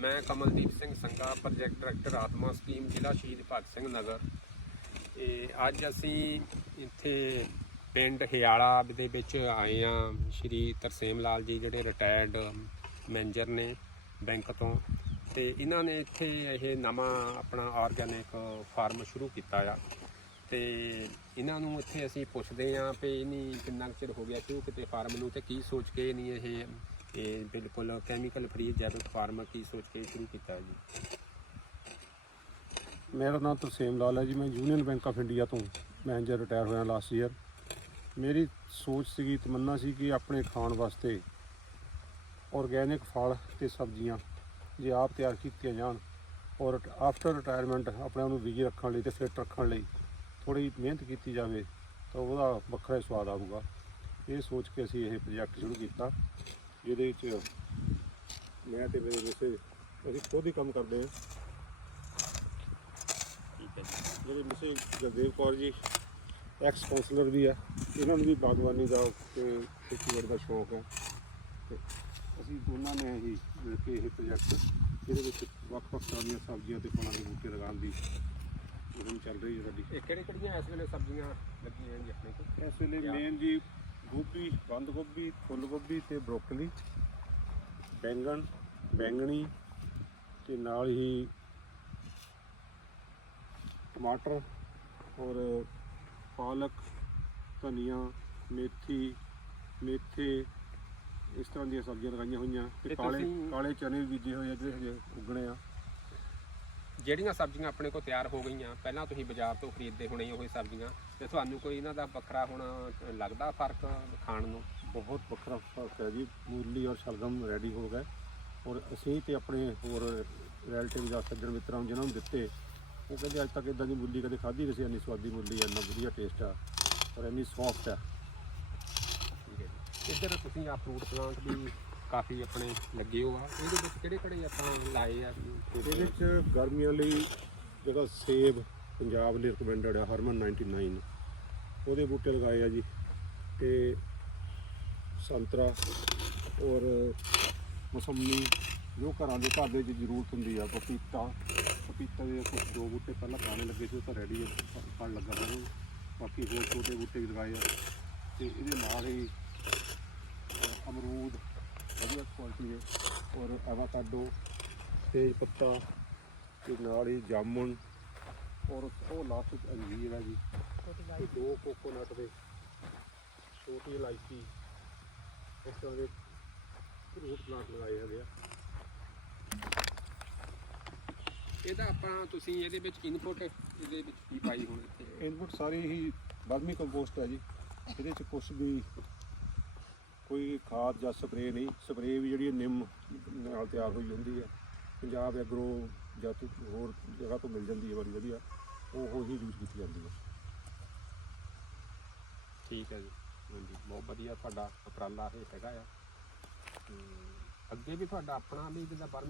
ਮੈਂ Kamaldeep Singh Sanga project director ATMA scheme ਜ਼ਿਲ੍ਹਾ ਸ਼ਹੀਦ ਭਗਤ ਸਿੰਘ ਨਗਰ। ਇਹ ਅੱਜ ਅਸੀਂ ਇੱਥੇ ਪਿੰਡ ਹਿਆਲਾ ਦੇ ਵਿੱਚ ਆਏ ਆ ਸ਼੍ਰੀ ਤਰਸੇਮ ਲਾਲ ਜੀ ਜਿਹੜੇ ਰਿਟਾਇਰਡ ਮੈਨੇਜਰ ਨੇ ਬੈਂਕ ਤੋਂ। ਤੇ ਇਹਨਾਂ ਨੇ ਇੱਥੇ ਇਹ ਨਵਾਂ ਆਪਣਾ ਆਰਗੈਨਿਕ ਫਾਰਮ ਸ਼ੁਰੂ ਕੀਤਾ ਆ। ਤੇ ਇਹਨਾਂ ਨੂੰ ਇੱਥੇ ਅਸੀਂ ਪੁੱਛਦੇ ਆਂ ਵੀ ਇਹਨੀ ਕਿੰਨਾ ਕੁ ਚਿਰ ਹੋ ਗਿਆ ਸ਼ੁਰੂ ਕਿਤੇ ਫਾਰਮ ਨੂੰ ਤੇ ਕੀ ਸੋਚ ਕੇ ਨਹੀਂ ਇਹ ਇਹ ਬਿਲਕੁਲ ਕੈਮੀਕਲ ਫ੍ਰੀ ਜੈਵਿਕ ਫਾਰਮ ਕੀ ਸੋਚ ਕੇ ਸ਼ੁਰੂ ਕੀਤਾ ਹੈ ਜੀ। ਮੇਰਾ ਨਾਮ ਤਰਸੇਮ ਲਾਲ ਹੈ ਜੀ, ਮੈਂ ਯੂਨੀਅਨ ਬੈਂਕ ਆਫ ਇੰਡੀਆ ਤੋਂ ਮੈਨੇਜਰ ਰਿਟਾਇਰ ਹੋਇਆ ਲਾਸਟ ਈਅਰ ਮੇਰੀ ਸੋਚ ਸੀਗੀ, ਤਮੰਨਾ ਸੀ ਕਿ ਆਪਣੇ ਖਾਣ ਵਾਸਤੇ ਆਰਗੈਨਿਕ ਫਲ ਤੇ ਸਬਜ਼ੀਆਂ ਜੇ ਆਪ ਤਿਆਰ ਕੀਤੀਆਂ ਜਾਣ ਔਰ ਆਫਟਰ ਰਿਟਾਇਰਮੈਂਟ ਆਪਣੇ ਆਪ ਨੂੰ ਬਿਜ਼ੀ ਰੱਖਣ ਲਈ ਤੇ ਫਿਟ ਰੱਖਣ ਲਈ ਥੋੜੀ ਮਿਹਨਤ ਕੀਤੀ ਜਾਵੇ ਤਾਂ ਉਹਦਾ ਵੱਖਰਾ ਹੀ ਸਵਾਦ ਆਊਗਾ। ਇਹ ਸੋਚ ਕੇ ਅਸੀਂ ਇਹ ਪ੍ਰੋਜੈਕਟ ਸ਼ੁਰੂ ਕੀਤਾ। ਜਿਹਦੇ ਵਿੱਚ ਮੈਂ ਤੇ ਮੇਰੇ ਮਿਸੇ ਅਸੀਂ ਖੁਦ ਹੀ ਕੰਮ ਕਰਦੇ ਹਾਂ। ਠੀਕ ਹੈ ਜਿਹੜੇ ਮਿਸੇ ਜਗਦੇਵ ਕੌਰ ਜੀ ਐਕਸ ਕਾਉਂਸਲਰ ਵੀ ਆ। ਇਹਨਾਂ ਨੂੰ ਵੀ ਬਾਗਬਾਨੀ ਦਾ ਤੇ ਖੇਤੀਬਾੜੀ ਦਾ ਸ਼ੌਂਕ ਹੈ। ਤੇ ਅਸੀਂ ਦੋਨਾਂ ਨੇ ਹੀ ਮਿਲ ਕੇ ਇਹ ਪ੍ਰੋਜੈਕਟ ਜਿਹਦੇ ਵਿੱਚ ਵੱਖ-ਵੱਖ ਤਰ੍ਹਾਂ ਦੀਆਂ ਸਬਜ਼ੀਆਂ ਤੇ ਫਲਾਂ ਦੇ ਬੂਟੇ ਲਗਾਉਣ ਦੀ ਮੁਹਿੰਮ ਚੱਲ ਰਹੀ ਹੈ ਸਾਡੀ। ਇਹ ਕਿਹੜੇ ਕਿਹੜੀਆਂ ਇਸ ਵੇਲੇ ਸਬਜ਼ੀਆਂ ਲੱਗੀਆਂ ਜੀ ਆਪਣੇ ਕੋਲ? ਇਸ ਵੇਲੇ. ਮੇਨ ਜੀ ਗੋਭੀ ਬੰਦ ਗੋਭੀ ਫੁੱਲ ਗੋਭੀ ਤੇ ਬਰੋਕਲੀ ਬੈਂਗਣ ਬੈਂਗਣੀ ਤੇ ਨਾਲ ਹੀ ਟਮਾਟਰ ਔਰ ਪਾਲਕ ਧਨੀਆ ਮੇਥੀ ਮੇਥੇ ਇਸ ਤਰ੍ਹਾਂ ਦੀਆਂ ਸਬਜ਼ੀਆਂ ਲਗਾਈਆਂ ਹੋਈਆਂ ਤੇ ਕਾਲੇ ਕਾਲੇ ਚਨੇ ਵੀ ਬੀਜੇ ਹੋਏ ਆ ਜਿਹੜੇ ਹਜੇ ਉੱਗਣੇ ਆ। ਜਿਹੜੀਆਂ ਸਬਜ਼ੀਆਂ ਆਪਣੇ ਕੋਲ ਤਿਆਰ ਹੋ ਗਈਆਂ ਪਹਿਲਾਂ ਤੁਸੀਂ ਬਾਜ਼ਾਰ ਤੋਂ ਖਰੀਦਦੇ ਹੋਣੇ ਉਹ ਸਬਜ਼ੀਆਂ ਤੇ ਤੁਹਾਨੂੰ ਕੋਈ ਇਹਨਾਂ ਦਾ ਵੱਖਰਾ ਹੁਣ ਲੱਗਦਾ ਫ਼ਰਕ ਖਾਣ ਨੂੰ? ਬਹੁਤ ਵੱਖਰਾ ਫ਼ਰਕ ਹੈ ਜੀ ਮੂਲੀ ਔਰ ਸ਼ਲਗਮ ਰੈਡੀ ਹੋ ਗਏ ਔਰ ਅਸੀਂ ਤੇ ਆਪਣੇ ਹੋਰ ਰਿਲੇਟਿਵ ਜਾਂ ਸੱਜਣ ਮਿੱਤਰਾਂ ਨੂੰ ਜਿਹਨਾਂ ਨੂੰ ਦਿੱਤੇ ਉਹ ਕਹਿੰਦੇ ਅੱਜ ਤੱਕ ਇਦਾਂ ਦੀ ਮੂਲੀ ਕਦੇ ਖਾਧੀ ਕਿਸੇ ਇੰਨੀ ਸਵਾਦੀ ਮੂਲੀ ਇੰਨਾ ਵਧੀਆ ਟੇਸਟ ਆ ਔਰ ਇੰਨੀ ਸੌਫਟ ਆ। ਠੀਕ ਹੈ ਜੀ। ਇੱਧਰ ਤੁਸੀਂ ਆ ਫਰੂਟ ਪਲਾਂਟ ਵੀ ਕਾਫੀ ਆਪਣੇ ਲੱਗੇ ਹੋ ਆ। ਇਹਦੇ ਵਿੱਚ ਕਿਹੜੇ ਕਿਹੜੇ ਆਪਾਂ ਲਾਏ ਆ? ਇਹਦੇ ਵਿੱਚ ਗਰਮੀਆਂ ਲਈ ਜਿਹੜਾ ਸੇਬ ਪੰਜਾਬ ਲਈ ਰਿਕਮੈਂਡਡ ਆ, ਹਰਮਨ 99 ਉਹਦੇ ਬੂਟੇ ਲਗਾਏ ਆ ਜੀ। ਤੇ ਸੰਤਰਾ ਔਰ ਮੌਸਮੀ, ਜੋ ਘਰਾਂ ਦੇ ਘਰ ਦੇ ਵਿੱਚ ਜ਼ਰੂਰਤ ਹੁੰਦੀ ਆ, ਪਪੀਤਾ। ਪਪੀਤਾ ਦੇ ਕੁਝ ਦੋ ਬੂਟੇ ਪਹਿਲਾਂ ਪੁਰਾਣੇ ਲੱਗੇ ਸੀ, ਉਹ ਤਾਂ ਰੈਡੀ ਆ ਲੱਗਾ ਹੋਇਆ। ਬਾਕੀ ਹੋਰ ਛੋਟੇ ਬੂਟੇ ਵੀ ਲਗਾਏ ਆ। ਤੇ ਇਹਦੇ ਨਾਲ ਹੀ ਅਮਰੂਦ ਵਧੀਆ ਕੁਆਲਿਟੀ ਦੇ। ਔਰ ਐਵਾਕਾਡੋ ਤੇਜ ਪੱਤਾ ਤੇ ਨਾਲ ਹੀ ਜਾਮੁਨ। ਔਰ ਉਹ ਲਾਸਟ ਵਿੱਚ ਅੰਜੀਰ ਹੈ ਜੀ। ਤੇ ਦੋ ਕੋਕੋਨਟ ਦੇ। ਛੋਟੀ ਇਲਾਇਚੀ। ਇਸ ਤਰ੍ਹਾਂ ਦੇ ਫਰੂਟ ਪਲਾਂਟ ਲਗਾਏ ਹੈਗੇ ਆ। ਇਹਦਾ ਆਪਾਂ ਤੁਸੀਂ ਇਹਦੇ ਵਿੱਚ ਇਨਪੁਟ ਇਹਦੇ ਵਿੱਚ ਕੀ ਪਾਈ ਹੁਣ ਇਨਪੁਟ ਸਾਰੀ ਹੀ ਵਰਮੀ ਕੰਪੋਸਟ ਹੈ ਜੀ। ਇਹਦੇ ਚ ਕੁਝ ਵੀ ਕੋਈ ਖਾਦ ਜਾਂ ਸਪਰੇਅ ਨਹੀਂ। ਸਪਰੇਅ ਵੀ ਜਿਹੜੀ ਨਿੰਮ ਨਾਲ ਤਿਆਰ ਹੋਈ ਹੁੰਦੀ ਹੈ। ਪੰਜਾਬ ਐਗਰੋ ਜਾਂ ਹੋਰ ਜਗ੍ਹਾ ਤੋਂ ਮਿਲ ਜਾਂਦੀ ਹੈ ਬੜੀ ਵਧੀਆ। ਉਹ ਹੀ ਯੂਜ਼ ਕੀਤੀ ਜਾਂਦੀ ਹੈ। ਠੀਕ ਹੈ ਜੀ। ਹਾਂਜੀ, ਬਹੁਤ ਵਧੀਆ ਤੁਹਾਡਾ ਉਪਰਾਲਾ ਇਹ ਹੈਗਾ ਆ। ਅੱਗੇ ਵੀ ਤੁਹਾਡਾ ਆਪਣਾ ਵੀ ਜਿਹਦਾ ਬਰਮੀ